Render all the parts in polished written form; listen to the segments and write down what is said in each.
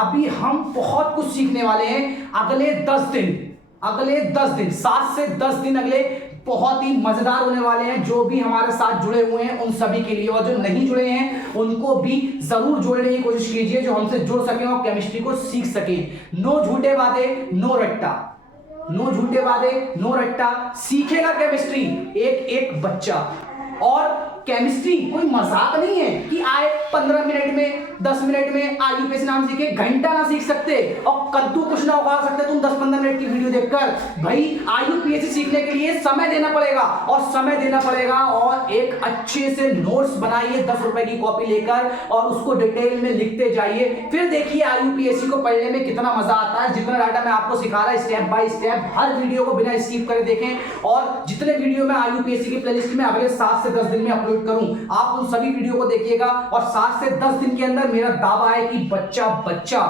अभी हम बहुत कुछ सीखने वाले हैं अगले 10 दिन 7 से 10 दिन अगले बहुत ही मजेदार होने वाले हैं। जो भी हमारे साथ जुड़े हुए हैं उन सभी के लिए, और जो नहीं जुड़े हैं उनको भी जरूर जोड़ने की कोशिश कीजिए, जो हमसे जुड़ सके और केमिस्ट्री को सीख सके। नो झूठे वादे, नो रट्टा, नो झूठे वादे, नो रट्टा। सीखेगा केमिस्ट्री एक एक बच्चा। और केमिस्ट्री कोई मजाक नहीं है कि आए 15 मिनट में 10 मिनट में आईयूपीएसी नाम सीखे, घंटा ना सीख सकते और कद्दू कुछ ना उगा सकते तुम 10-15 मिनट की वीडियो देखकर। भाई आईयूपीएसी सीखने के लिए समय देना पड़ेगा, और एक अच्छे से नोट्स बनाइए 10 रुपए की कॉपी लेकर और उसको डिटेल में लिखते जाइए। फिर देखिए आईयूपीएसी को पढ़ने में कितना मजा आता है। जितना डाटा मैं आपको सिखा रहा step by step, her video को बिना स्किप करे देखें। और जितने वीडियो मैं आईयूपीएसी की प्लेलिस्ट में अगले 7 से 10 दिन में अपलोड करूं, आप उन सभी वीडियो को देखिएगा। और 7 से 10 दिन के अंदर मेरा दावा है कि बच्चा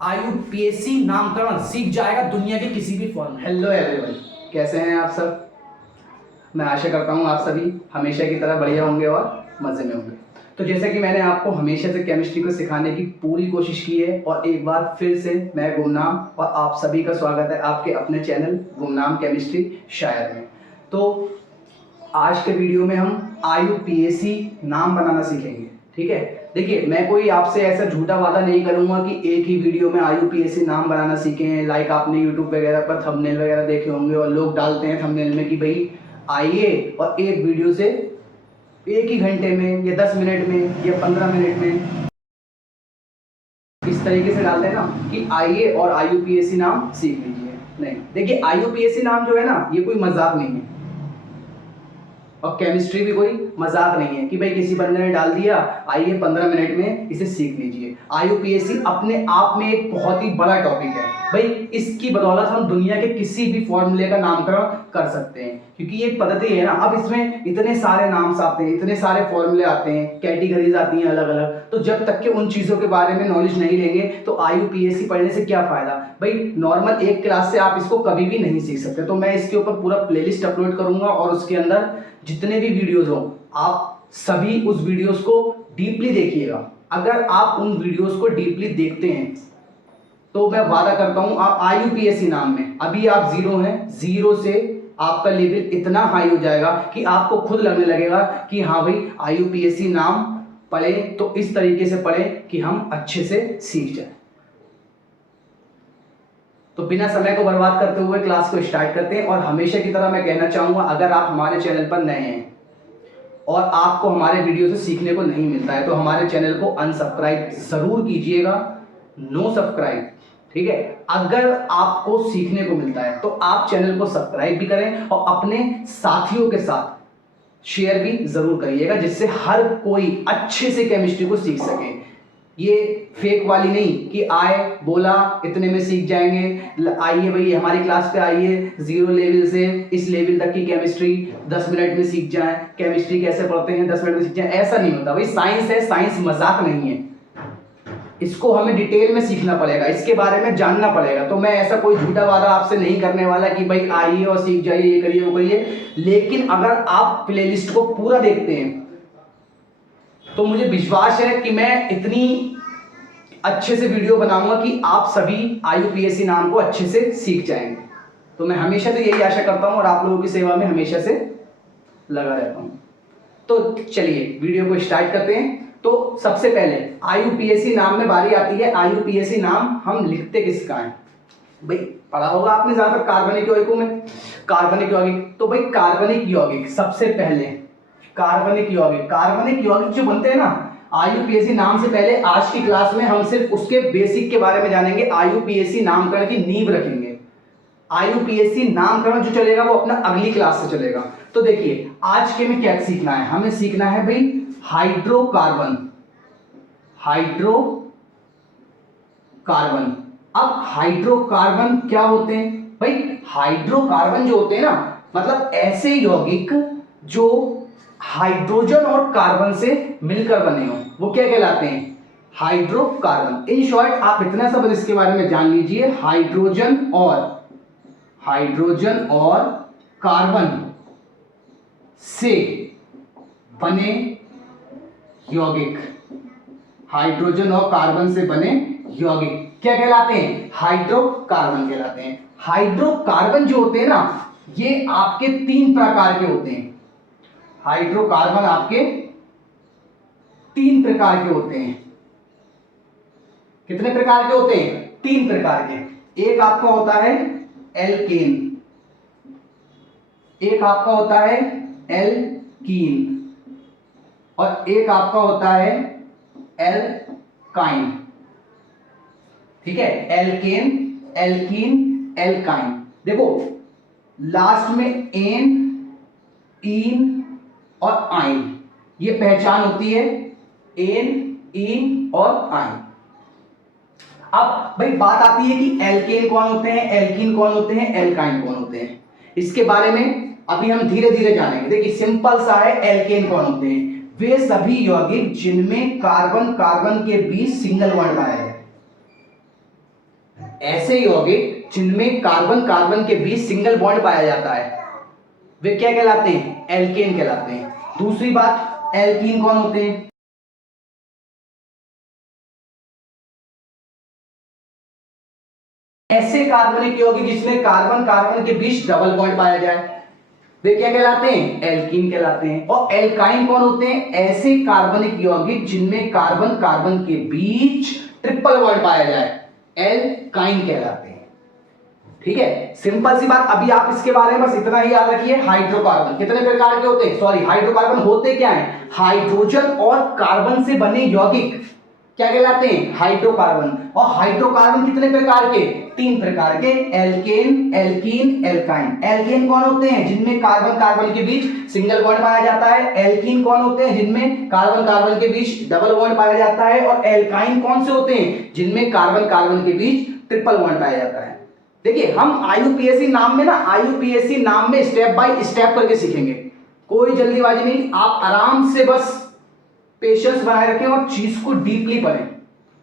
आईयूपीएसी नामकरण सीख जाएगा दुनिया के किसी भी फॉर्म में। हेलो एवरीवन, कैसे हैं आप सब? मैं आशा करता हूं आप सभी हमेशा की तरह बढ़िया होंगे और मजे में होंगे। तो जैसे कि मैंने आपको हमेशा से केमिस्ट्री को सिखाने की पूरी कोशिश की है, और एक बार फिर से मैं गुमनाम और आप सभी का स्वागत है आपके अपने चैनल गुमनाम केमिस्ट्री शायर में। तो आज के वीडियो में हम आईयूपीएसी नाम बनाना सीखेंगे, ठीक है। देखिए, मैं कोई आपसे ऐसा झूठा वादा नहीं करूंगा कि एक ही वीडियो में आईयूपीएसी नाम बनाना सीखें। लाइक आपने यूट्यूब वगैरह पर थंबनेल वगैरह देखे होंगे और लोग डालते हैं थंबनेल में कि भाई आइए और एक वीडियो से एक ही घंटे में या 10 मिनट में या 15 मिनट में इस तरीके से डालते हैं ना कि आइए और आईयूपीएसी नाम सीख लीजिए। नहीं, देखिए आईयूपीएसी नाम जो है ना, ये कोई मजाक नहीं है, और केमिस्ट्री भी कोई मजाक नहीं है कि भाई किसी बंदे ने डाल दिया आइए 15 मिनट में इसे सीख लीजिए। आईयूपीएसी अपने आप में एक बहुत ही बड़ा टॉपिक है भाई। इसकी बदौलत हम दुनिया के किसी भी फॉर्मूले का नामकरण कर सकते हैं, क्योंकि ये पद्धति है ना। अब इसमें इतने सारे नाम्स आते हैं, इतने सारे फॉर्मूले आते हैं, कैटेगरीज आती हैं अलग अलग। तो जब तक के उन चीजों के बारे में नॉलेज नहीं लेंगे तो आईयूपीएसी पढ़ने से क्या फायदा भाई। नॉर्मल एक क्लास से आप इसको कभी भी नहीं सीख सकते। तो मैं इसके ऊपर पूरा प्लेलिस्ट अपलोड करूंगा, और उसके अंदर जितने भी वीडियोस हो आप सभी उस वीडियोस को डीपली देखिएगा। अगर आप उन वीडियोस को डीपली देखते हैं तो मैं वादा करता हूं आप आईयूपीएसी नाम में, अभी आप जीरो हैं, जीरो से आपका लेवल इतना हाई हो जाएगा कि आपको खुद लगने लगेगा कि हाँ भाई आईयूपीएसी नाम पढ़े तो इस तरीके से पढ़े कि हम अच्छे से सीख जाए। तो बिना समय को बर्बाद करते हुए क्लास को स्टार्ट करते हैं। और हमेशा की तरह मैं कहना चाहूंगा, अगर आप हमारे चैनल पर नए हैं और आपको हमारे वीडियो से सीखने को नहीं मिलता है तो हमारे चैनल को अनसब्सक्राइब जरूर कीजिएगा, नो सब्सक्राइब, ठीक है। अगर आपको सीखने को मिलता है तो आप चैनल को सब्सक्राइब भी करें और अपने साथियों के साथ शेयर भी जरूर करिएगा, जिससे हर कोई अच्छे से केमिस्ट्री को सीख सके। ये फेक वाली नहीं कि आए बोला इतने में सीख जाएंगे, आइए भाई हमारी क्लास पे आइए, जीरो लेवल से इस लेवल तक की केमिस्ट्री 10 मिनट में सीख जाए, केमिस्ट्री कैसे पढ़ते हैं 10 मिनट में सीख जाए। ऐसा नहीं होता भाई, साइंस है, साइंस मजाक नहीं है। इसको हमें डिटेल में सीखना पड़ेगा, इसके बारे में जानना पड़ेगा। तो मैं ऐसा कोई झूठा वादा आपसे नहीं करने वाला कि भाई आइए और सीख जाइए, ये करिए वो करिए। लेकिन अगर आप प्लेलिस्ट को पूरा देखते हैं तो मुझे विश्वास है कि मैं इतनी अच्छे से वीडियो बनाऊंगा कि आप सभी आईयूपीएसी नाम को अच्छे से सीख जाएंगे। तो मैं हमेशा से यही आशा करता हूं और आप लोगों की सेवा में हमेशा से लगा रहता हूं। तो चलिए वीडियो को स्टार्ट करते हैं। तो सबसे पहले आईयूपीएसी नाम में बारी आती है। आईयूपीएसी नाम हम लिखते किसका है भाई? पढ़ा होगा आपने ज्यादातर कार्बनिक यौगिकों में, कार्बनिक यौगिक। तो भाई कार्बनिक यौगिक सबसे पहले, कार्बनिक यौगिक जो बनते हैं ना आईयूपीएसी नाम से पहले, आज की क्लास में हम सिर्फ उसके बेसिक के बारे में जानेंगे। आईयूपीएसी नामकरण की नींव रखेंगे। आईयूपीएसी नामकरण जो चलेगा वो अपना अगली क्लास से चलेगा। तो देखिए आज के में क्या सीखना है, हमें सीखना है भाई हाइड्रोकार्बन। हाइड्रोकार्बन, अब हाइड्रोकार्बन क्या होते हैं भाई? हाइड्रोकार्बन जो होते हैं ना, मतलब ऐसे यौगिक जो हाइड्रोजन और कार्बन से मिलकर बने हो, वो क्या कहलाते हैं? हाइड्रोकार्बन। इन शॉर्ट आप इतना सब इसके बारे में जान लीजिए, हाइड्रोजन और कार्बन से बने यौगिक, हाइड्रोजन और कार्बन से बने यौगिक क्या कहलाते हैं? हाइड्रोकार्बन कहलाते हैं। हाइड्रोकार्बन जो होते हैं ना, ये आपके 3 प्रकार के होते हैं। हाइड्रोकार्बन आपके 3 प्रकार के होते हैं। कितने प्रकार के होते हैं? 3 प्रकार के। एक आपका होता है एल्केन, एक आपका होता है एल्कीन, और एक आपका होता है एल्काइन। ठीक है, एल्केन, एल्कीन, एल्काइन। देखो लास्ट में एन, इन और आइन, ये पहचान होती है एन, इन और आइन। अब भाई बात आती है कि एल्केन कौन होते हैं, एल्कीन कौन होते हैं, एल्काइन कौन होते हैं। इसके बारे में अभी हम धीरे धीरे जानेंगे। देखिए सिंपल सा है, एल्केन कौन होते हैं? वे सभी यौगिक जिनमें कार्बन कार्बन के बीच सिंगल बॉन्ड पाया जाए। ऐसे यौगिक जिनमें कार्बन कार्बन के बीच सिंगल बॉन्ड पाया जाता है, वे क्या कहलाते हैं? एल्केन कहलाते हैं। दूसरी बात, एल्कीन कौन होते हैं? ऐसे कार्बनिक यौगिक जिसमें कार्बन कार्बन के बीच डबल बॉन्ड पाया जाए, वे क्या कहलाते हैं? एल्कीन कहलाते हैं। और एल्काइन कौन होते हैं? ऐसे कार्बनिक यौगिक जिनमें कार्बन कार्बन के बीच ट्रिपल बॉन्ड पाया जाए, एल्काइन कहलाते हैं। ठीक है, सिंपल सी बात। अभी आप इसके बारे में बस इतना ही याद रखिए, हाइड्रोकार्बन कितने प्रकार के होते हैं? सॉरी, हाइड्रोकार्बन होते क्या है? हाइड्रोजन और कार्बन से बने यौगिक क्या कहलाते हैं? हाइड्रोकार्बन। और हाइड्रोकार्बन कितने प्रकार के? 3 प्रकार के, एल्केन, एल्कीन, एल्काइन। एल्केन कौन होते हैं? जिनमें कार्बन कार्बन के बीच सिंगल बॉन्ड पाया जाता है। एल्कीन कौन होते हैं? जिनमें कार्बन कार्बन के बीच डबल बॉन्ड पाया जाता है। और एल्काइन कौन से होते हैं? जिनमें कार्बन कार्बन के बीच ट्रिपल बॉन्ड पाया जाता है। देखिए हम आईयूपीएससी नाम में ना, आईयूपीएससी नाम में स्टेप बाय स्टेप करके सीखेंगे, कोई जल्दीबाजी नहीं। आप आराम से बस पेशेंस बनाए रखें और चीज को डीपली पढ़ें,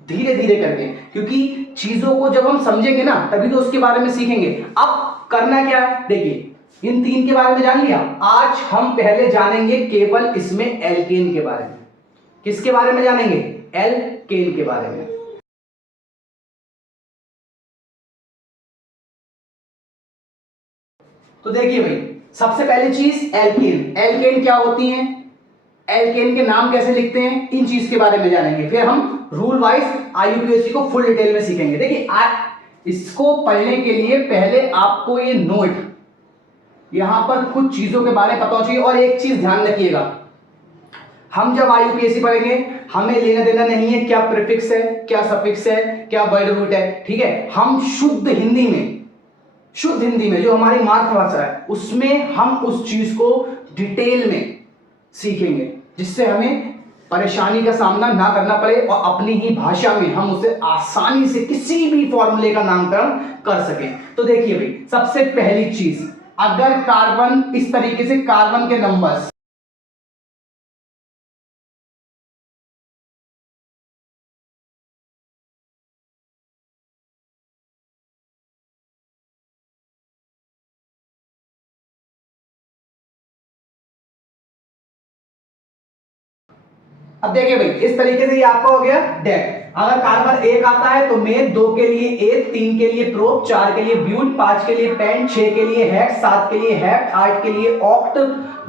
धीरे धीरे करके, क्योंकि चीजों को जब हम समझेंगे ना तभी तो उसके बारे में सीखेंगे। अब करना क्या है, देखिए इन 3 के बारे में जान लिया। आज हम पहले जानेंगे केवल इसमें एल्केन के बारे में। किसके बारे में जानेंगे? एल्केन के बारे में। तो देखिए भाई, सबसे पहली चीज एल्केन। एल्केन क्या होती हैं, एल्केन के नाम कैसे लिखते हैं, इन चीज के बारे में जानेंगे। फिर हम रूल वाइज आईयूपीएससी को फुल डिटेल में सीखेंगे। देखिए इसको पढ़ने के लिए पहले आपको ये नोट, यहां पर कुछ चीजों के बारे में पता होना चाहिए। और एक चीज ध्यान रखिएगा, हम जब आईयूपीएससी पढ़ेंगे हमें लेना देना नहीं है क्या प्रीफिक्स है, क्या सफिक्स है, क्या वर्ड रूट है। ठीक है, हम शुद्ध हिंदी में जो हमारी मातृभाषा है उसमें हम उस चीज को डिटेल में सीखेंगे, जिससे हमें परेशानी का सामना ना करना पड़े और अपनी ही भाषा में हम उसे आसानी से किसी भी फॉर्मूले का नामकरण कर सकें। तो देखिए भाई, सबसे पहली चीज, अगर कार्बन इस तरीके से कार्बन के नंबर्स, अब देखिए भाई इस तरीके से ये आपका हो गया डेक। अगर कार्बन 1 आता है तो मेन, 2 के लिए एथ, 3 के लिए प्रोप, 4 के लिए ब्यूट, 5 के लिए पेंट, 6 के लिए हेक्स, 7 के लिए हेप्ट, 8 के लिए ऑक्ट,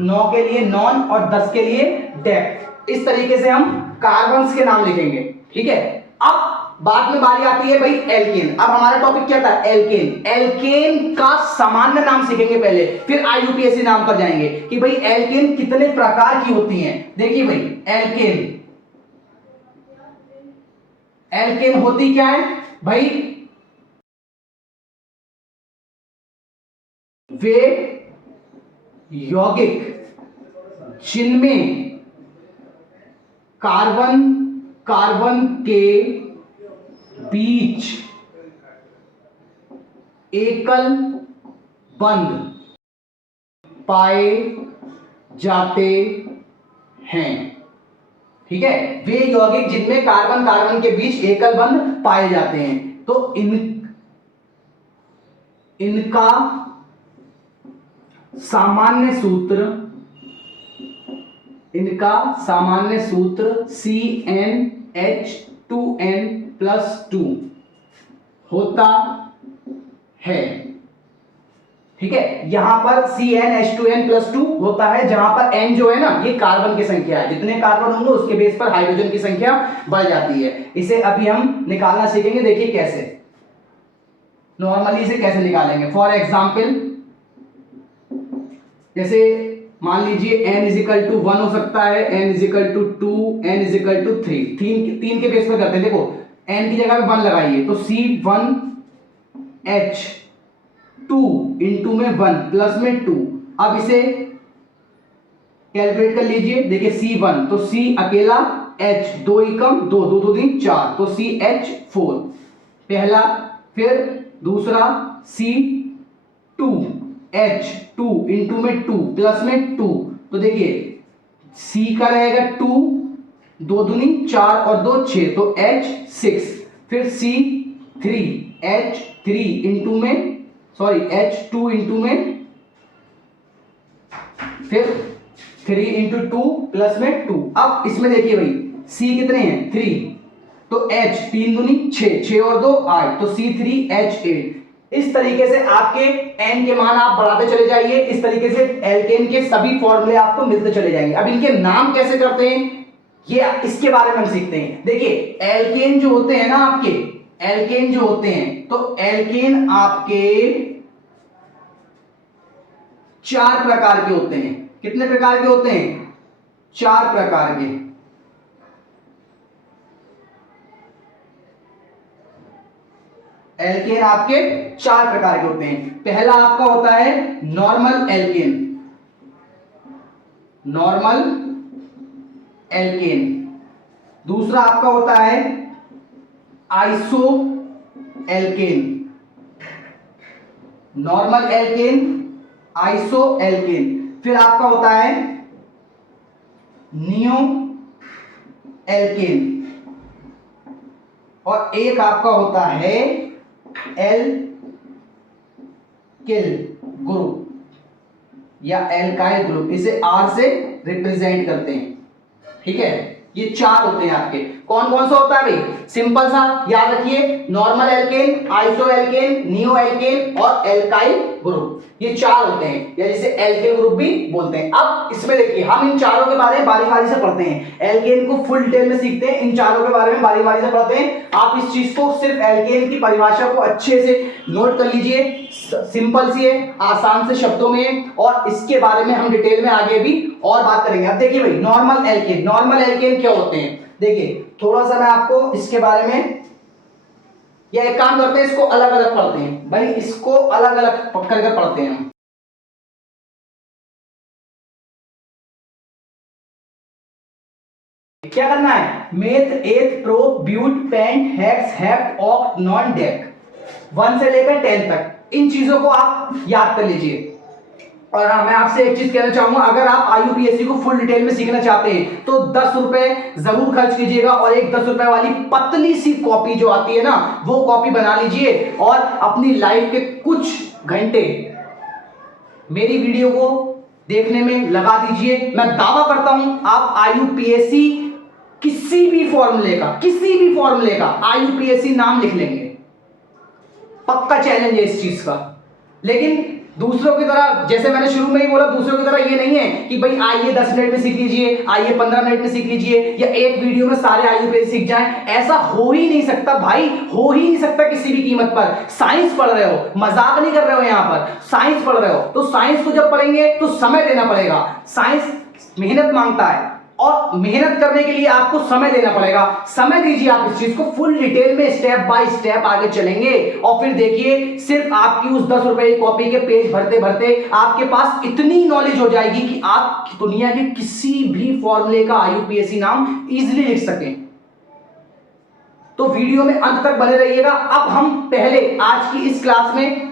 9 के लिए नॉन और 10 के लिए डेक। इस तरीके से हम कार्बन्स के नाम लिखेंगे। ठीक है, अब बाद में बारी आती है भाई एल्केन। अब हमारा टॉपिक क्या था? एल्केन। एल्केन का सामान्य नाम सीखेंगे पहले, फिर आईयूपीएससी नाम पर जाएंगे कि भाई एल्केन कितने प्रकार की होती हैं। देखिए भाई एल्केन होती क्या है भाई? वे यौगिक जिनमें कार्बन कार्बन के बीच एकल बंध पाए जाते हैं। ठीक है, वे यौगिक जिनमें कार्बन कार्बन के बीच एकल बंध पाए जाते हैं। तो इनका सामान्य सूत्र CnH2n 2 होता है। ठीक है, यहां पर CnH2n+2 होता है, जहां पर n जो है ना ये कार्बन की संख्या है, जितने कार्बन होंगे उसके बेस पर हाइड्रोजन की संख्या बढ़ जाती है। इसे अभी हम निकालना सीखेंगे, देखिए कैसे, नॉर्मली इसे कैसे निकालेंगे। फॉर एग्जाम्पल जैसे मान लीजिए n=1 हो सकता है, n=2, n=3, तीन के बेस पर करते हैं। देखो n की जगह पे 1 लगाइए तो C1H2 इंटू में 1 प्लस में 2। अब इसे कैलकुलेट कर लीजिए, देखिए C1 तो C अकेला, H 2 एकम 2 2 2 3 4 तो CH4 पहला, फिर दूसरा C2H2 इंटू में 2 प्लस में 2 तो देखिए C का रहेगा 2, 2 दूनी 4 और 2 6 तो H6, फिर C3H3 इंटू में H2 इंटू में फिर 3 इंटू 2 प्लस में 2। अब इसमें देखिए भाई C कितने हैं 3 तो H 3 दूनी 6, 6 और 2 8 तो C3H8। इस तरीके से आपके n के मान आप बढ़ाते चले जाइए, इस तरीके से एल्केन के सभी फॉर्मूले आपको मिलते चले जाएंगे। अब इनके नाम कैसे करते हैं ये इसके बारे में हम सीखते हैं। देखिए एल्केन जो होते हैं ना आपके, एल्केन जो होते हैं तो एल्केन आपके 4 प्रकार के होते हैं। कितने प्रकार के होते हैं 4 प्रकार के। एल्केन आपके 4 प्रकार के होते हैं। पहला आपका होता है नॉर्मल एल्केन, नॉर्मल एल्केन। दूसरा आपका होता है iso alkane, normal alkane, iso alkane. फिर आपका होता है नियो एल्केन और एक आपका होता है एल्किल ग्रुप या एल्काइल ग्रुप, इसे R से रिप्रेजेंट करते हैं। ठीक है, ये 4 होते हैं आपके। कौन कौन सा होता है भाई, सिंपल सा याद रखिए, normal alkane, iso alkane, neo alkane और एल्काइल ग्रुप, ये 4 होते हैं या जिसे एल्केन ग्रुप भी बोलते हैं। अब इसमें देखिए हम इन चारों के बारे में बारी बारी से पढ़ते हैं, एल्केन को फुल डिटेल में सीखते हैं, इन चारों के बारे में बारी बारी से पढ़ते हैं। आप इस चीज को सिर्फ एल्केन की परिभाषा को अच्छे से नोट कर लीजिए, सिंपल सी है, आसान से शब्दों में, और इसके बारे में हम डिटेल में आगे भी और बात करेंगे। अब देखिए भाई नॉर्मल एल्केन, नॉर्मल एल्केन क्या होते हैं, देखिए थोड़ा सा मैं आपको इसके बारे में, या एक काम करते हैं इसको अलग अलग पढ़ते हैं भाई, इसको अलग अलग पकड़ कर पढ़ते हैं हम। क्या करना है, meth, eth, prop, but, pent, hex, hept, oct, non, dec, 1 से लेकर 10 तक इन चीजों को आप याद कर लीजिए। और हाँ, मैं आपसे एक चीज कहना चाहूंगा, अगर आप IUPAC को फुल डिटेल में सीखना चाहते हैं तो 10 रुपए जरूर खर्च कीजिएगा और एक 10 रुपए वाली पतली सी कॉपी जो आती है ना वो कॉपी बना लीजिए और अपनी लाइफ के कुछ घंटे मेरी वीडियो को देखने में लगा दीजिए। मैं दावा करता हूं आप IUPAC किसी भी फॉर्मूले का IUPAC नाम लिख लेंगे, पक्का चैलेंज है इस चीज का। लेकिन दूसरों की तरह, जैसे मैंने शुरू में ही बोला, दूसरों की तरह ये नहीं है कि भाई आइए 10 मिनट में सीख लीजिए, आइए 15 मिनट में सीख लीजिए, या एक वीडियो में सारे IUPAC सीख जाएं। ऐसा हो ही नहीं सकता भाई, हो ही नहीं सकता किसी भी कीमत पर। साइंस पढ़ रहे हो, मजाक नहीं कर रहे हो, यहां पर साइंस पढ़ रहे हो, तो साइंस को जब पढ़ेंगे तो समय देना पड़ेगा। साइंस मेहनत मांगता है और मेहनत करने के लिए आपको समय देना पड़ेगा। समय दीजिए, आप इस चीज को फुल डिटेल में स्टेप बाय स्टेप आगे चलेंगे और फिर देखिए सिर्फ आपकी उस 10 रुपए की कॉपी के पेज भरते भरते आपके पास इतनी नॉलेज हो जाएगी कि आप दुनिया के किसी भी फॉर्मूले का IUPAC नाम इजीली लिख सकें। तो वीडियो में अंत तक बने रहिएगा। अब हम पहले आज की इस क्लास में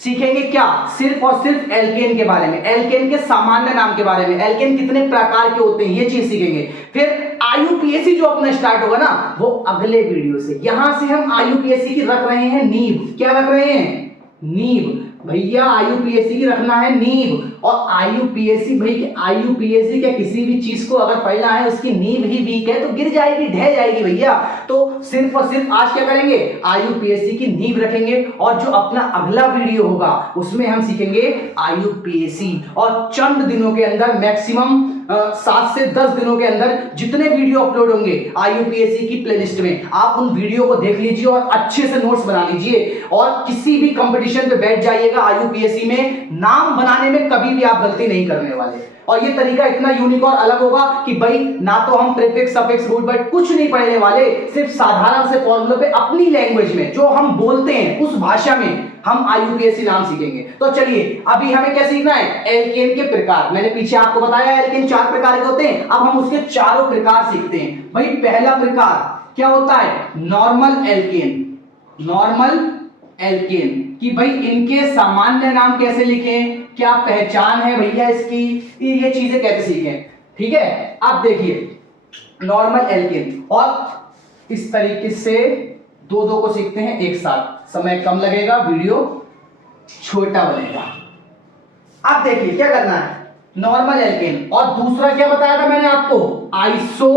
सीखेंगे क्या, सिर्फ और सिर्फ एल्केन के बारे में, एल्केन के सामान्य नाम के बारे में, एल्केन कितने प्रकार के होते हैं ये चीज सीखेंगे। फिर IUPAC जो अपना स्टार्ट होगा ना वो अगले वीडियो से। यहां से हम IUPAC की रख रहे हैं नींव। क्या रख रहे हैं, नींव। भैया आईयूपीएसी की रखना है नींव, और आईयूपीएसी भाई, आईयूपीएसी के किसी भी चीज को अगर फैला है उसकी नींव ही वीक है तो गिर जाएगी, ढह जाएगी भैया। तो सिर्फ और सिर्फ आज क्या करेंगे, आईयूपीएसी की नींव रखेंगे, और जो अपना अगला वीडियो होगा उसमें हम सीखेंगे आईयूपीएसी। और चंद दिनों के अंदर, मैक्सिमम 7 से 10 दिनों के अंदर जितने वीडियो अपलोड होंगे आईयूपीएसी की प्लेलिस्ट में, आप उन वीडियो को देख लीजिए और अच्छे से नोट्स बना लीजिए, और किसी भी कंपटीशन पे बैठ जाइएगा आईयूपीएसी में, नाम बनाने में कभी भी आप गलती नहीं करने वाले। और ये तरीका इतना यूनिक और अलग होगा कि भाई ना तो हम प्रीफिक्स, सफिक्स, रूट वर्ड कुछ नहीं पढ़ने वाले, सिर्फ साधारण से फॉर्मूले पे अपनी लैंग्वेज में जो हम बोलते हैं उस भाषा में हम आईयूपीएसी नाम सीखेंगे। तो चलिए अभी हमें क्या सीखना है, एल्केन के प्रकार। मैंने पीछे आपको बताया एल्केन 4 प्रकार के होते हैं, अब हम उसके चारों प्रकार सीखते हैं। भाई पहला प्रकार क्या होता है, नॉर्मल एल्केन। नॉर्मल एल्केन कि भाई इनके सामान्य नाम कैसे लिखें, क्या पहचान है भैया इसकी, ये चीजें कैसे सीखें, ठीक है। अब देखिए नॉर्मल एल्केन, और इस तरीके से दो को सीखते हैं एक साथ, समय कम लगेगा, वीडियो छोटा बनेगा। अब देखिए क्या करना है, नॉर्मल एल्केन, और दूसरा क्या बताया था मैंने आपको, आइसो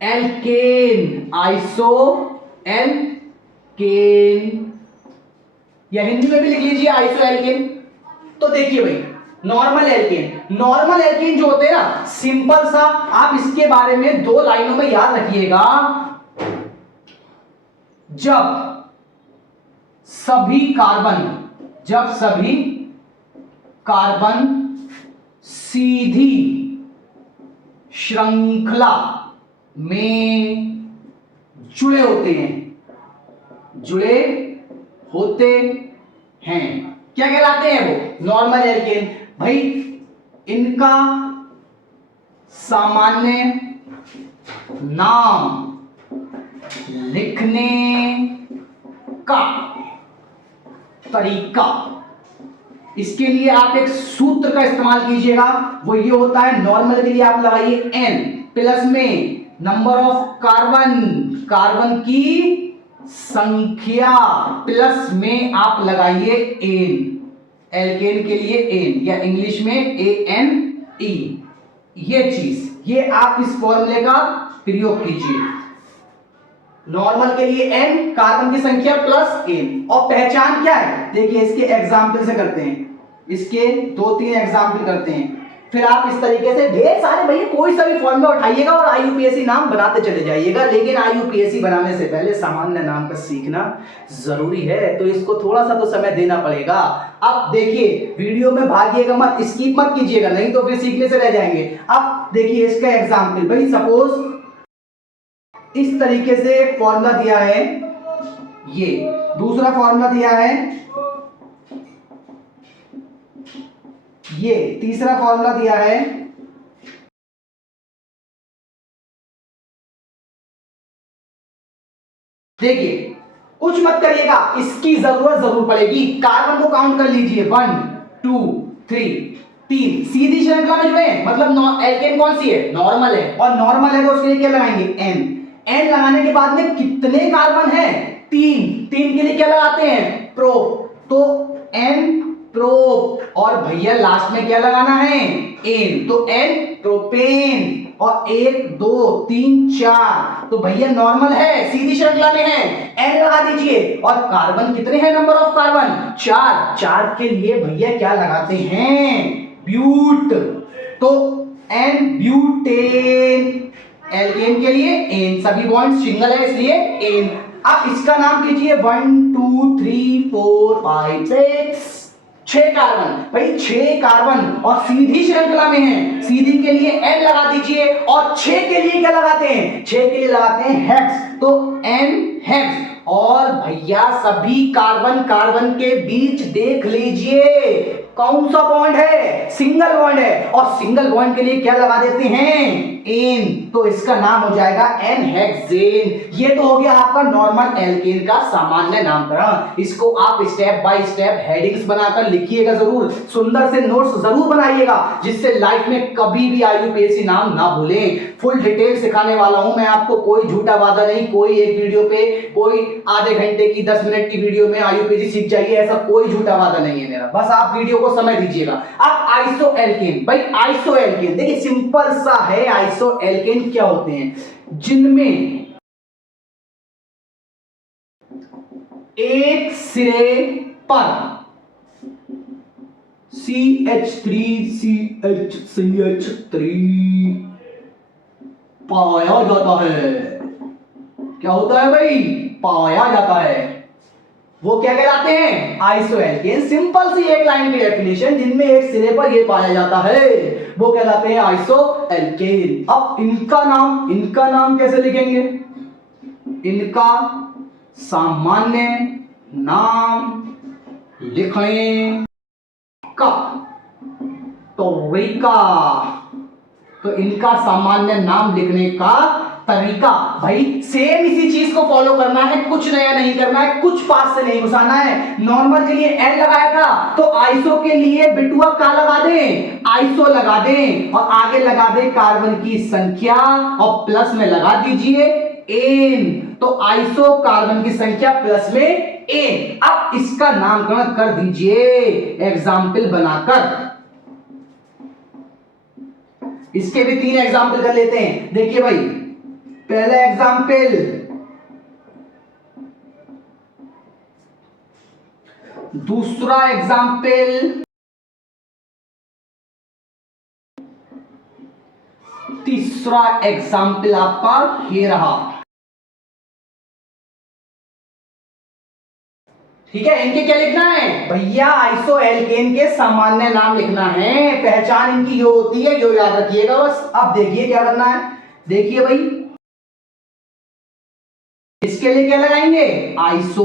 एल्केन। आइसो एल्केन, या हिंदी में भी लिख लीजिए आइसो एल्केन। तो देखिए भाई नॉर्मल एल्केन, नॉर्मल एल्केन जो होते हैं ना, सिंपल सा, आप इसके बारे में 2 लाइनों में याद रखिएगा। जब सभी कार्बन सीधी श्रृंखला में जुड़े होते हैं, क्या कहलाते हैं वो, नॉर्मल एल्केन। भाई इनका सामान्य नाम लिखने का तरीका, इसके लिए आप एक सूत्र का इस्तेमाल कीजिएगा, वो ये होता है, नॉर्मल के लिए आप लगाइए n, प्लस में नंबर ऑफ कार्बन की संख्या, प्लस में आप लगाइए n, एल्केन के लिए n, या इंग्लिश में ANE। ये चीज, ये आप इस फॉर्मूले का प्रयोग कीजिए, नॉर्मल के लिए n, कार्बन की संख्या प्लस n। और पहचान क्या है, देखिए इसके एग्जाम्पल से करते हैं, इसके 2-3 एग्जाम्पल करते हैं, फिर आप इस तरीके से ढेर सारे भैया कोई सा भी फॉर्मूला उठाइएगा और आईयूपीएसी नाम बनाते चले जाइएगा। लेकिन आईयूपीएसी बनाने से पहले सामान्य नाम का सीखना जरूरी है, तो इसको थोड़ा सा तो समय देना पड़ेगा। अब देखिए वीडियो में भागिएगा मत, स्किप मत कीजिएगा, नहीं तो फिर सीखने से रह जाएंगे। अब देखिए इसका एग्जाम्पल, भाई सपोज इस तरीके से एक फॉर्मूला दिया है, ये दूसरा फॉर्मूला दिया है, ये तीसरा फॉर्मूला दिया है, देखिए कुछ मत करिएगा, इसकी जरूरत जरूर पड़ेगी। कार्बन को काउंट कर लीजिए, 1 2 3 3 सीधी श्रृंखला में जुड़े, मतलब एल्केन कौन सी है, नॉर्मल है, और नॉर्मल है तो उसके लिए क्या लगाएंगे, n लगाने के बाद में कितने कार्बन है, 3 के लिए क्या लगाते हैं, प्रोप, तो n प्रोप, और भैया लास्ट में क्या लगाना है, n, तो n प्रोपेन, और 1 2 3 4, तो भैया नॉर्मल है, सीधी श्रृंखला में है, n लगा दीजिए। और कार्बन कितने हैं, नंबर ऑफ कार्बन 4 के लिए भैया क्या लगाते हैं, ब्यूट, तो n ब्यूटेन, एल्केन के लिए n, सभी बॉन्ड सिंगल है इसलिए n। अब इसका नाम कीजिए 1 2 3 4 5 6, 6 कार्बन, भाई 6 कार्बन और सीधी श्रृंखला में है, सीधी के लिए n लगा दीजिए, और 6 के लिए क्या लगाते हैं, 6 के लिए लगाते हैं हेक्स, तो n हेक्स। और भैया सभी कार्बन के बीच देख लीजिए कौन सा बॉन्ड है? सिंगल बॉन्ड है, और सिंगल बॉन्ड के लिए क्या लगा देते हैं? एन, तो इसका नाम हो जाएगा एन हेक्सेन। ये तो हो गया आपका नॉर्मल एल्केन का सामान्य नामकरण। इसको आप स्टेप बाय स्टेप हेडिंग्स बनाकर लिखिएगा जरूर, सुंदर से नोट्स जरूर बनाइएगा, जिससे लाइफ में कभी भी आईयूपीएससी नाम ना भूलें। फुल डिटेल सिखाने वाला हूं मैं आपको, कोई झूठा वादा नहीं, कोई एक वीडियो पे, कोई आधे घंटे की 10 मिनट की वीडियो में आईयूपीएससी सीख जाइए, ऐसा कोई झूठा वादा नहीं है मेरा। बस आप वीडियो को समय दीजिएगा। अब आइसो एल्केन, भाई आइसो एल्केन देखिए सिंपल सा है। आइसो एल्केन क्या होते हैं? जिनमें एक सिरे पर CH3CH3 पाया जाता है। क्या होता है भाई? पाया जाता है। वो क्या कहलाते हैं? Iso alkene. सिंपल सी एक लाइन की डेफिनेशन, जिनमें एक सिरे पर ये पाया जाता है वो कहलाते हैं आइसो एल्केन। अब इनका नाम कैसे लिखेंगे? इनका सामान्य नाम लिखने का तरीका, तो इनका सामान्य नाम लिखने का तरीका, भाई सेम इसी चीज को फॉलो करना है, कुछ नया नहीं करना है, कुछ पास से नहीं घुसाना है। नॉर्मल के लिए एन लगाया था, तो आइसो के लिए बिटुआ का लगा दें, आइसो लगा दें, और आगे लगा दें कार्बन की संख्या, और प्लस में लगा दीजिए एन, तो आइसो कार्बन की संख्या प्लस में एन। अब इसका नामकरण कर दीजिए एग्जाम्पल बनाकर। इसके भी 3 एग्जाम्पल कर लेते हैं। देखिए भाई, पहला एग्जाम्पल, दूसरा एग्जाम्पल, तीसरा एग्जाम्पल आपका ये रहा। ठीक है, इनके क्या लिखना है भैया? आइसो एल्केन के सामान्य नाम लिखना है। पहचान इनकी यो होती है, यो याद रखिएगा बस। अब देखिए क्या करना है। देखिए भाई, इसके लिए क्या लगाएंगे? आइसो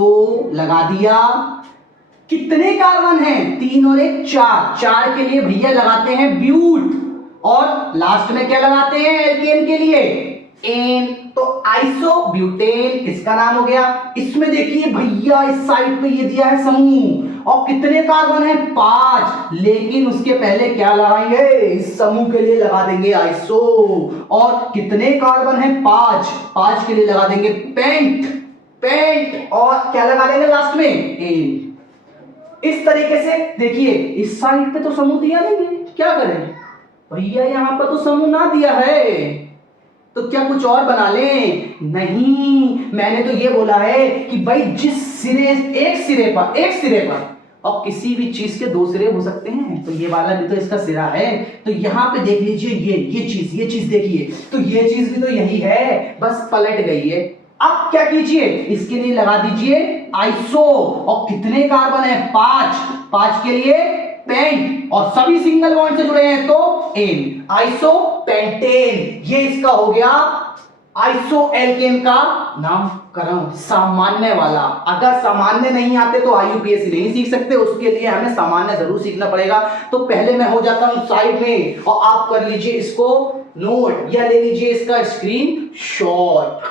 लगा दिया। कितने कार्बन हैं? 3 और 1 4। 4 के लिए भैया लगाते हैं ब्यूट, और लास्ट में क्या लगाते हैं एल्केन के लिए? एन, तो आइसो ब्यूटेन इसका नाम हो गया। इसमें देखिए भैया इस साइड पे ये दिया है समूह, और कितने कार्बन है? 5, लेकिन उसके पहले क्या लगाएंगे? इस समूह के लिए लगा देंगे आइसो, और कितने कार्बन है? 5 के लिए लगा देंगे पेंट, और क्या लगा देंगे लास्ट में? एन। इस तरीके से देखिए, इस साइड पे तो समूह दिया नहीं है, क्या करें भैया? यहां पर तो समूह ना दिया है, तो क्या कुछ और बना लें? नहीं, मैंने तो ये बोला है कि भाई जिस सिरे, एक सिरे पर, और किसी भी चीज के 2 सिरे हो सकते हैं, तो ये वाला भी तो इसका सिरा है। तो यहां पे देख लीजिए, ये चीज देखिए, तो ये चीज भी तो यही है, बस पलट गई है। अब क्या कीजिए? इसके लिए लगा दीजिए आइसो, और कितने कार्बन है? 5 के लिए पेंट, और सभी सिंगल बॉन्ड से जुड़े हैं तो एन, आइसो पेंटेन। ये इसका हो गया आइसो एल्केन का नामकरण, सामान्य वाला। अगर सामान्य नहीं आते तो आईयूपीएससी नहीं सीख सकते, उसके लिए हमें सामान्य जरूर सीखना पड़ेगा। तो पहले मैं हो जाता हूं साइड में, और आप कर लीजिए इसको नोट, या ले लीजिए इसका स्क्रीन शॉट।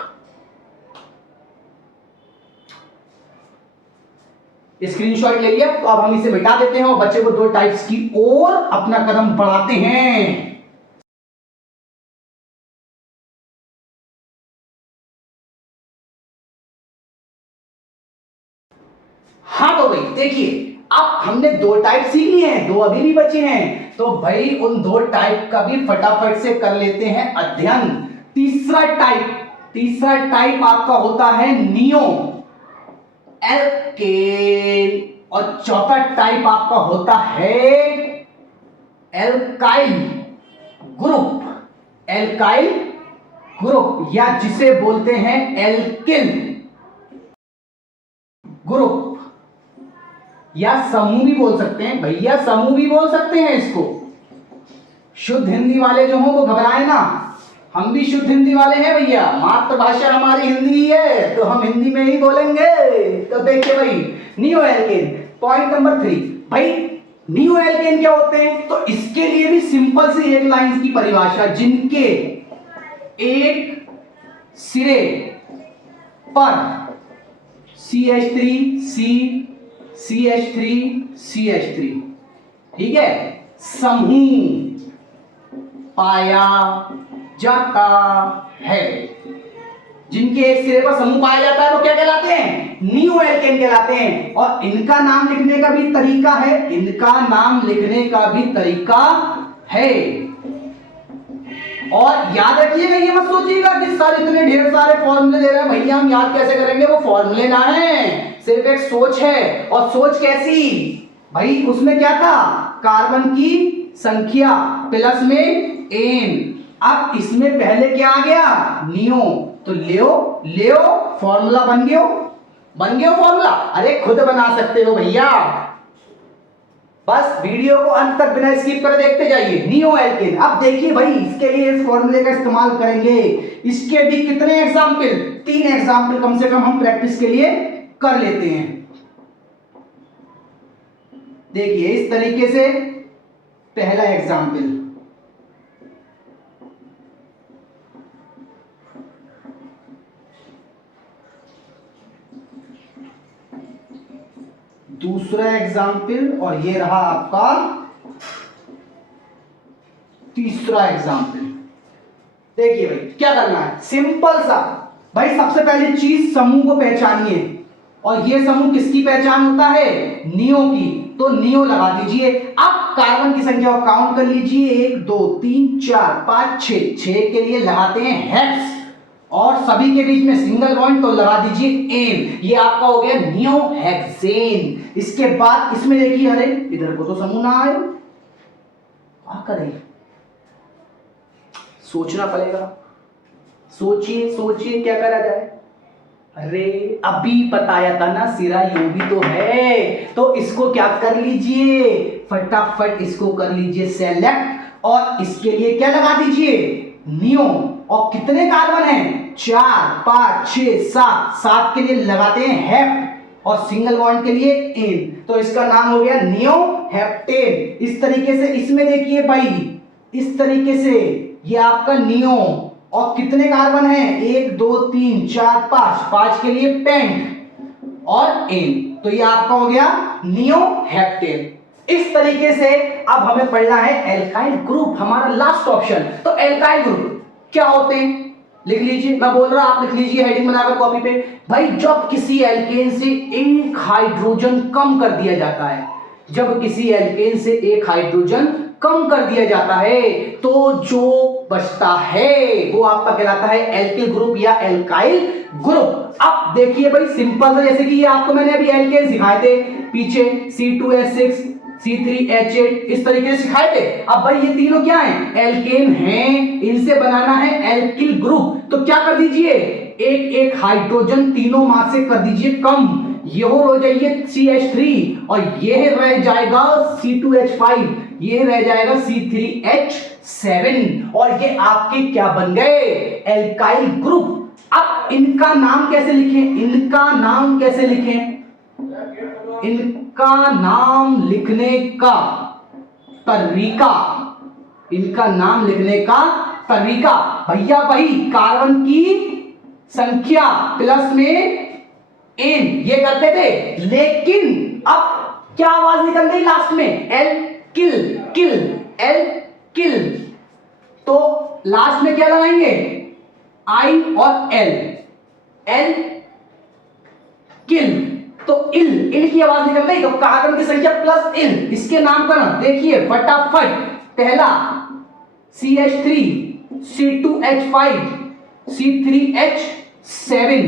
स्क्रीनशॉट ले लिया, तो अब हम इसे मिटा देते हैं और बच्चे को 2 टाइप्स की ओर अपना कदम बढ़ाते हैं। हाँ तो भाई देखिए, अब हमने 2 टाइप सीख लिए हैं, 2 अभी भी बचे हैं, तो भाई उन 2 टाइप का भी फटाफट से कर लेते हैं अध्ययन। तीसरा टाइप आपका होता है नियो एल्केन, और चौथा टाइप आपका होता है एल्काइल ग्रुप, या जिसे बोलते हैं एल्किल ग्रुप, या समूह भी बोल सकते हैं भैया, समूह भी बोल सकते हैं इसको। शुद्ध हिंदी वाले जो हो वो घबराए ना, हम भी शुद्ध हिंदी वाले हैं भैया, मातृभाषा हमारी हिंदी है, तो हम हिंदी में ही बोलेंगे। तो देखिए भाई, नियो एल्केन। पॉइंट नंबर 3 भाई, नियो एल्केन क्या होते हैं? तो इसके लिए भी सिंपल सी एक लाइन की परिभाषा, जिनके एक सिरे पर CH3 ठीक है, समूह पाया जाता है। जिनके एक सिरे पर समूह पाया जाता है वो क्या कहलाते हैं? नियो एल्केन कहलाते हैं। और इनका नाम लिखने का भी तरीका है, और याद रखिएगा, ये मत सोचिएगा कि सर इतने ढेर सारे फॉर्मूले दे रहे हैं भैया हम याद कैसे करेंगे। वो फॉर्मूले ना है, सिर्फ एक सोच है। और सोच कैसी भाई? उसमें क्या था? कार्बन की संख्या प्लस में n। अब इसमें पहले क्या आ गया? नियो। तो लियो फॉर्मूला बन गया फॉर्मूला। अरे खुद बना सकते हो भैया, बस वीडियो को अंत तक बिना स्किप करे देखते जाइए। Neo alkane. अब देखिए भाई, इसके लिए इस फॉर्मूले का इस्तेमाल करेंगे। इसके भी कितने एग्जाम्पल? 3 एग्जाम्पल कम से कम हम प्रैक्टिस के लिए कर लेते हैं। देखिए इस तरीके से पहला एग्जाम्पल, दूसरा एग्जाम्पल, और ये रहा आपका तीसरा एग्जाम्पल। देखिए भाई क्या करना है, सिंपल सा भाई। सबसे पहले चीज समूह को पहचानिए, और ये समूह किसकी पहचान होता है? नियो की। तो नियो लगा दीजिए। अब कार्बन की संख्या को काउंट कर लीजिए, 1 2 3 4 5 6 के लिए लगाते हैं हेक्स, और सभी के बीच में सिंगल बॉन्ड, तो लगा दीजिए एन। ये आपका हो गया नियो हेक्सेन। इसके बाद इसमें देखिए, अरे इधर को तो समूह ना आए, क्या करें? सोचना पड़ेगा। सोचिए क्या करा जाए। अरे अभी बताया था ना, सिरा यू भी तो है, तो इसको क्या कर लीजिए, फटाफट इसको कर लीजिए सेलेक्ट, और इसके लिए क्या लगा दीजिए? नियो। और कितने कार्बन हैं? 4 5 6 7 के लिए लगाते हैं हेप्ट, और सिंगल बॉन्ड के लिए एन। तो इसका नाम हो गया नियो हेप्टेन। इस तरीके से इसमें देखिए भाई, इस तरीके से ये आपका नियो, और कितने कार्बन हैं? 1 2 3 4 5 के लिए पेंट और एन। तो ये आपका हो गया नियो हेप्टेन। इस तरीके से अब हमें पढ़ना है एल्काइल ग्रुप, हमारा लास्ट ऑप्शन। तो एल्काइल ग्रुप क्या होते हैं लिख लीजिए, मैं बोल रहा आप लिख लीजिए हेडिंग बनाकर कॉपी पे। भाई जब किसी एल्केन से एक हाइड्रोजन कम कर दिया जाता है, जब किसी एल्केन से एक हाइड्रोजन कम कर दिया जाता है, तो जो बचता है वो आपका कहलाता है एल्किल ग्रुप या एल्काइल ग्रुप। अब देखिए भाई सिंपल सा, जैसे कि ये आपको मैंने अभी एल्केन सिखाए थे पीछे, C2H6 C3H8 इस तरीके से सिखाए थे। अब भाई ये तीनों क्या हैं? एल्केन हैं, इनसे बनाना है एल्किल ग्रुप। तो क्या कर दीजिए, एक एक हाइड्रोजन तीनों मास से कर दीजिए कम। ये हो जाइए CH3, और ये रह जाएगा C2H5, ये रह जाएगा C3H7, और ये आपके क्या बन गए? Alkyl group. अब इनका नाम कैसे लिखें? इनका नाम लिखने का तरीका, भैया भाई कार्बन की संख्या प्लस में एन ये करते थे, लेकिन अब क्या आवाज निकल गई लास्ट में? एल्किल। तो लास्ट में क्या लगाएंगे? आई और एल किल। तो इल की आवाज निकल गई, तो कार्बन की संख्या प्लस इल, इसके नामकरण देखिए फटाफट। पहला CH3 C2H5 C3H7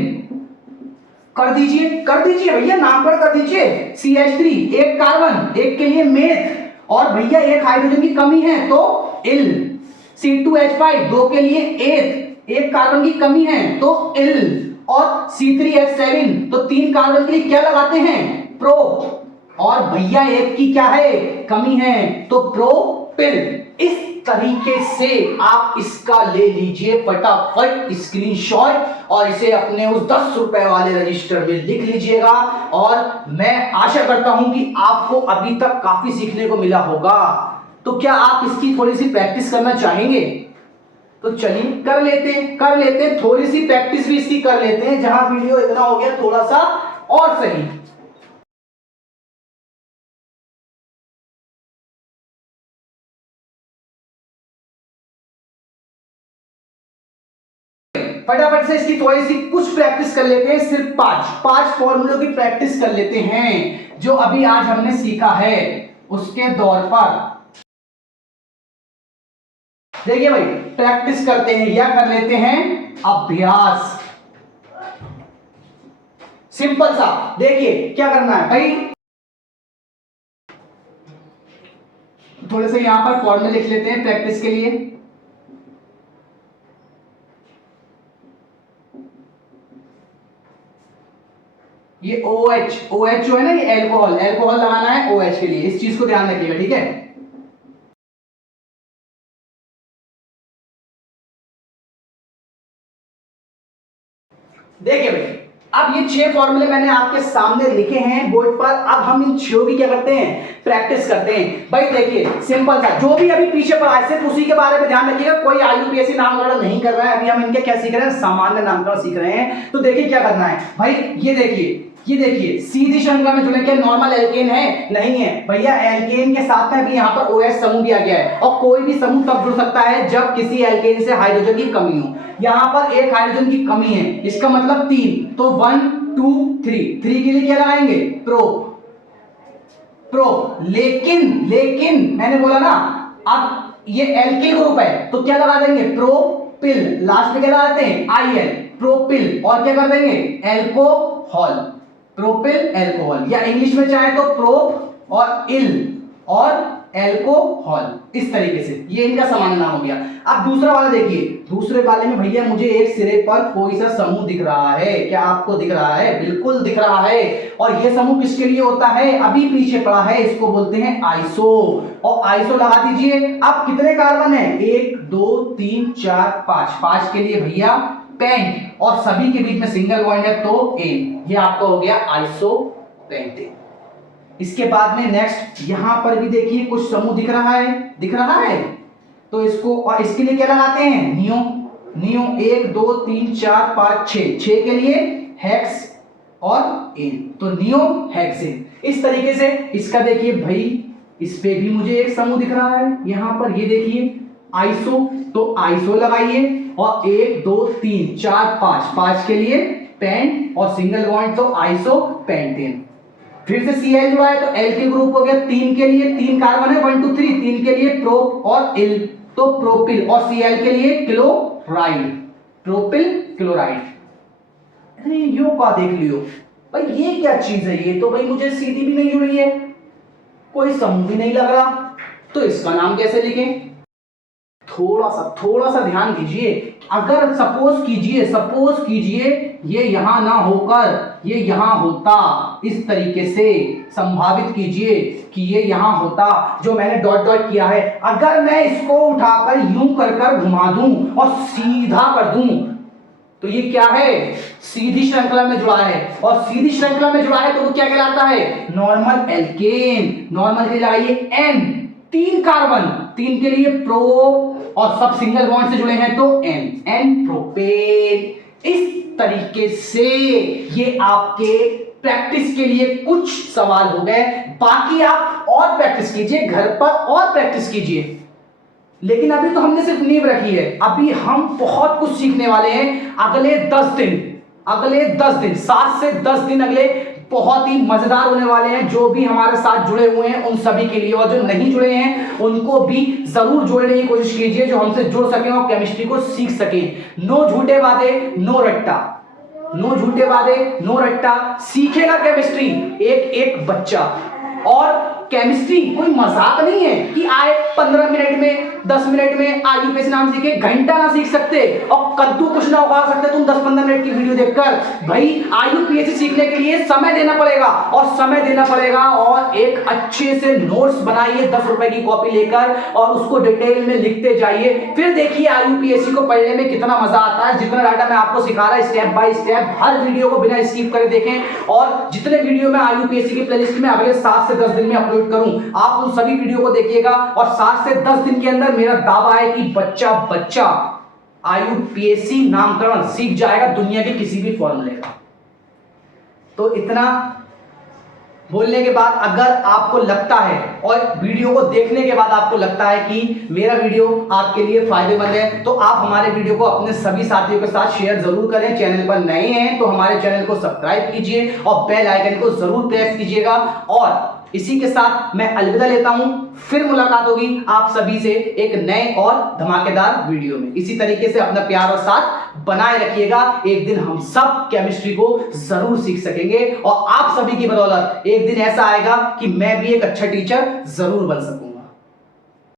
कर दीजिए भैया, नामकरण कर दीजिए। CH3 एक कार्बन, एक के लिए मेथ, और भैया एक हाइड्रोजन की कमी है तो इल। C2H5 दो के लिए एथ, एक कार्बन की कमी है तो इल, और C3H7 तो 3 कार्बन के लिए क्या लगाते हैं? प्रो, और भैया एक की क्या है? कमी है तो प्रोपिल। इस तरीके से आप इसका ले लीजिए फटाफट स्क्रीनशॉट और इसे अपने उस 10 रुपए वाले रजिस्टर में लिख लीजिएगा। और मैं आशा करता हूं कि आपको अभी तक काफी सीखने को मिला होगा। तो क्या आप इसकी थोड़ी सी प्रैक्टिस करना चाहेंगे? तो चलिए कर लेते हैं थोड़ी सी प्रैक्टिस भी इसकी कर लेते हैं। जहां वीडियो इतना हो गया थोड़ा सा और सही। फटाफट से इसकी थोड़ी सी कुछ प्रैक्टिस कर लेते हैं। सिर्फ पांच फॉर्मूलों की प्रैक्टिस कर लेते हैं जो अभी आज हमने सीखा है उसके दौर पर। देखिए भाई, प्रैक्टिस करते हैं या कर लेते हैं अभ्यास। सिंपल सा, देखिए क्या करना है भाई, थोड़े से यहां पर फॉर्मूले लिख लेते हैं प्रैक्टिस के लिए। ये OH जो है ना, ये एल्कोहल लगाना है OH के लिए, इस चीज को ध्यान रखिएगा, ठीक है। देखिए भाई, अब ये 6 फॉर्मूले मैंने आपके सामने लिखे हैं बोर्ड पर। अब हम इन 6 की क्या करते हैं, प्रैक्टिस करते हैं। भाई देखिए सिंपल सा, जो भी अभी पीछे पढ़ा है सिर्फ उसी के बारे में ध्यान रखिएगा। कोई IUPAC नामकरण नहीं कर रहा है, अभी हम इनके क्या सीख रहे हैं, सामान्य नामकरण सीख रहे हैं। तो देखिए क्या करना है भाई, ये देखिए सीधी श्रृंखला में जुड़े, क्या नॉर्मल एल्केन है? नहीं है भैया, एल्केन के साथ में अभी यहाँ पर OH समूह भी आ गया है। और कोई भी समूह तब जुड़ सकता है जब किसी एल्केन से हाइड्रोजन की कमी हो। यहाँ पर एक हाइड्रोजन की कमी है, इसका मतलब 3, तो 1 2 3 के लिए क्या लगाएंगे, प्रो। लेकिन मैंने बोला ना, अब ये एल्किल ग्रुप है तो क्या लगा देंगे, प्रोपिल। लास्ट में क्या लगाते हैं, IL, प्रोपिल। और क्या कर देंगे, एल्कोहल, प्रोपिल एल्कोहल, या इंग्लिश में चाहे तो प्रोप और इल और एल्कोहल। इस तरीके से ये इनका सामान्य नाम हो गया। अब दूसरा वाला देखिए, दूसरे वाले में भैया मुझे एक सिरे पर कोई सा समूह दिख रहा है। क्या आपको दिख रहा है? बिल्कुल दिख रहा है। और ये समूह किसके लिए होता है, अभी पीछे पड़ा है, इसको बोलते हैं आइसो। और आइसो लगा दीजिए। अब कितने कार्बन है, 1 2 3 4 5 के लिए भैया पेंट, और सभी के बीच में सिंगल बॉन्ड है तो एन। ये आपका हो गया आइसोपेंटेन। इसके बाद में नेक्स्ट यहां पर भी देखिए कुछ समूह दिख रहा है। तो इसको, और इसके लिए क्या लगाते हैं, नियो 1 2 3 4 5 6 के लिए हेक्स और एन, तो नियो हेक्सेन। इस तरीके से इसका देखिए भाई, इस पे भी मुझे एक समूह दिख रहा है यहां पर, ये देखिए आइसो, तो आइसो लगाइए। और 1 2 3 4 5 के लिए पेंट और सिंगल बॉन्ड तो आइसोपेंटेन। फिर से Cl जुड़ा है तो एल्किल ग्रुप हो गया। 3 के लिए 3 कार्बन है, 1 2 3, 3 के लिए प्रोप और इल तो प्रोपिल, और Cl के लिए क्लोराइड, प्रोपिल क्लोराइड। अरे यो का देख लियो भाई, ये क्या चीज है, ये तो भाई मुझे सीधी भी नहीं जुड़ी है, कोई समूह भी नहीं लग रहा, तो इसका नाम कैसे लिखें? थोड़ा सा ध्यान दीजिए। अगर सपोज कीजिए ये यहां ना होकर ये यहां होता, इस तरीके से संभावित कीजिए कि ये यहां होता, जो मैंने डॉट किया है। अगर मैं इसको उठाकर यूं कर घुमा दूं और सीधा कर दूं, तो ये क्या है, सीधी श्रृंखला में जुड़ा है। और सीधी श्रृंखला में जुड़ा है तो वो क्या कहलाता है, नॉर्मल एल्केन। नॉर्मल के लिए लगाइए N, 3 कार्बन, 3 के लिए प्रो, और सब सिंगल बॉन्ड से जुड़े हैं तो N प्रोपेन। इस तरीके से ये आपके प्रैक्टिस के लिए कुछ सवाल हो गए। बाकी आप और प्रैक्टिस कीजिए, घर पर और प्रैक्टिस कीजिए। लेकिन अभी तो हमने सिर्फ नींव रखी है, अभी हम बहुत कुछ सीखने वाले हैं। अगले 10 दिन 7 से 10 दिन अगले बहुत ही मजेदार होने वाले हैं, जो भी हमारे साथ जुड़े हुए हैं उन सभी के लिए, और जो नहीं जुड़े हैं उनको भी जरूर जोड़ने की कोशिश कीजिए, जो हमसे जुड़ सके और केमिस्ट्री को सीख सके। नो झूठे वादे, नो रट्टा, सीखेगा केमिस्ट्री एक बच्चा। और केमिस्ट्री कोई मजाक नहीं है कि आए 15 मिनट में 10 मिनट में आईयूपीएसी नाम सीखे, घंटा ना सीख सकते और कद्दू कुछ ना उगा सकते तुम 10-15 मिनट की वीडियो देखकर। भाई आईयूपीएसी सीखने के लिए समय देना पड़ेगा और एक अच्छे से नोट्स बनाइए 10 रुपए की कॉपी लेकर और उसको डिटेल में लिखते जाइए। फिर देखिए आईयूपीएसी को पढ़ने में कितना मजा आता है। जितना डाटा मैं आपको सिखा रहा step by step, her video को बिना स्किप करे देखें और जितने वीडियो मैं आईयूपीएसी की प्लेलिस्ट में अगले 7 से 10 दिन में अपलोड करूं, आप उन सभी वीडियो को देखिएगा और 7 से 10 दिन के अंदर मेरा दावा है कि बच्चा आईयूपीएसी नामकरण सीख जाएगा दुनिया के किसी भी फॉर्मूले का। तो इतना बोलने के बाद अगर आपको लगता है और वीडियो को देखने के बाद आपको लगता है कि मेरा वीडियो आपके लिए फायदेमंद है, तो आप हमारे वीडियो को अपने सभी साथियों के साथ शेयर जरूर करें। चैनल पर नए हैं तो हमारे चैनल को सब्सक्राइब कीजिए और बेल आइकन को जरूर प्रेस कीजिएगा। और इसी के साथ मैं अलविदा लेता हूं, फिर मुलाकात होगी आप सभी से एक नए और धमाकेदार वीडियो में। इसी तरीके से अपना प्यार और साथ बनाए रखिएगा। एक दिन हम सब केमिस्ट्री को जरूर सीख सकेंगे और आप सभी की बदौलत एक दिन ऐसा आएगा कि मैं भी एक अच्छा टीचर जरूर बन सकूंगा।